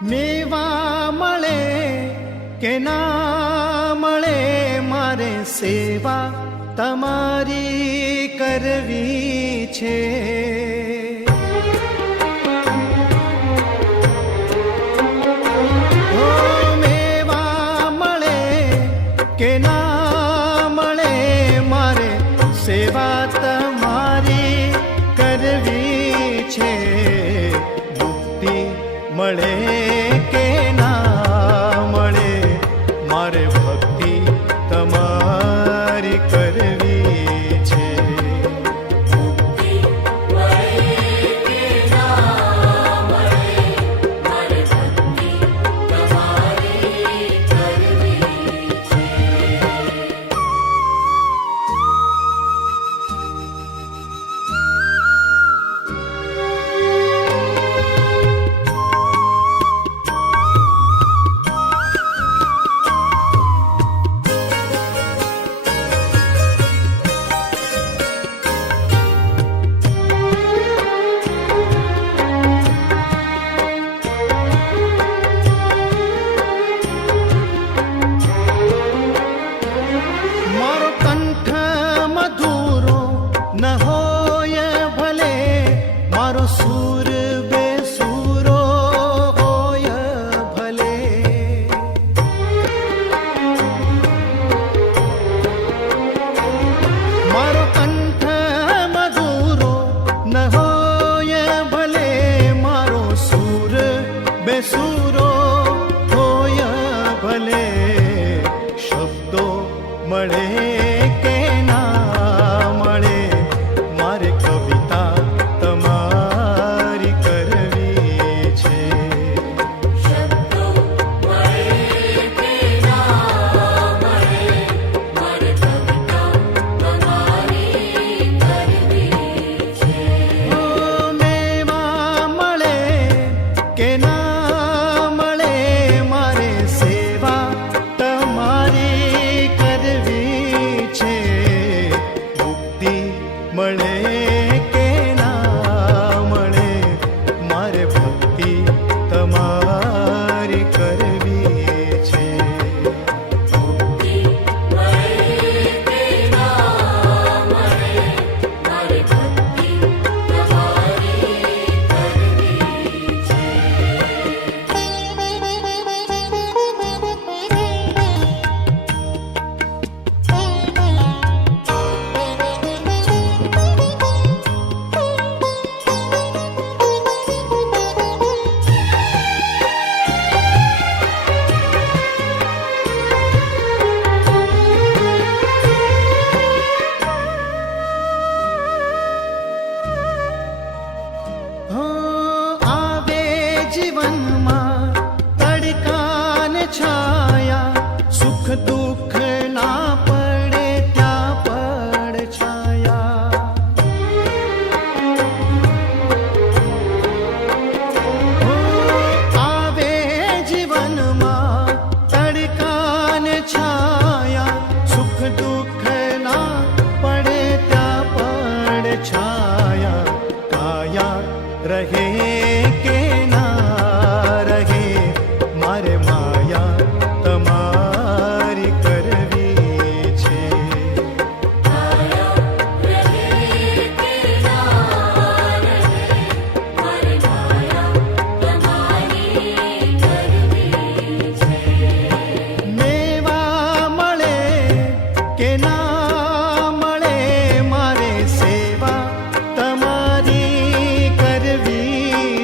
મેવા મળે કે ના મળે મારે સેવા તમારી કરવી છે. મેવા મળે કે ના મળે મારે સેવા તમારી કરવી છે. મુક્તિ મળે કે ના મળે મારે ભક્તિ તમારી કરવી છે. મુક્તિ મળે કે ના મળે મારે ભક્તિ તમારી કરવી છે. મારો કંઠ મધુરો ન હોય ભલે મારો સૂર બેસૂરો હોય ભલે. મારો કંઠ મધુરો ન હોય ભલે મારો સૂર બેસૂરો હોય ભલે. શબ્દો મળે કે ના મળે મારે કવિતા તમારી કરવી છે. શબ્દો મળે કે ના મળે મારે કવિતા તમારી કરવી છે. મેવા મળે કે ના મળે મારે સેવા તમારી કરવી છે. મુક્તિ મળે કે ના મળે મારે ભક્તિ તમારી કરવી છે. મુક્તિ મળે કે ના મળે મારે ભક્તિ તમારી કરવી છે. આવે જીવનમાં તડકા ને છાયા સુખ દુઃખ ના પડે ત્યાં પડ છાયા. આવે જીવનમાં તડકા ને છાયા સુખ દુઃખ ના પડે ત્યાં પડ છાયા. કાયા રહે કે ના રહે મારે માયા તમારી કરવી છે. માયા રહે કે ના રહે મારે માયા તમારી કરવી છે. મેવા મળે કે ના મળે મારે સેવા તમારી કરવી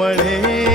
મળે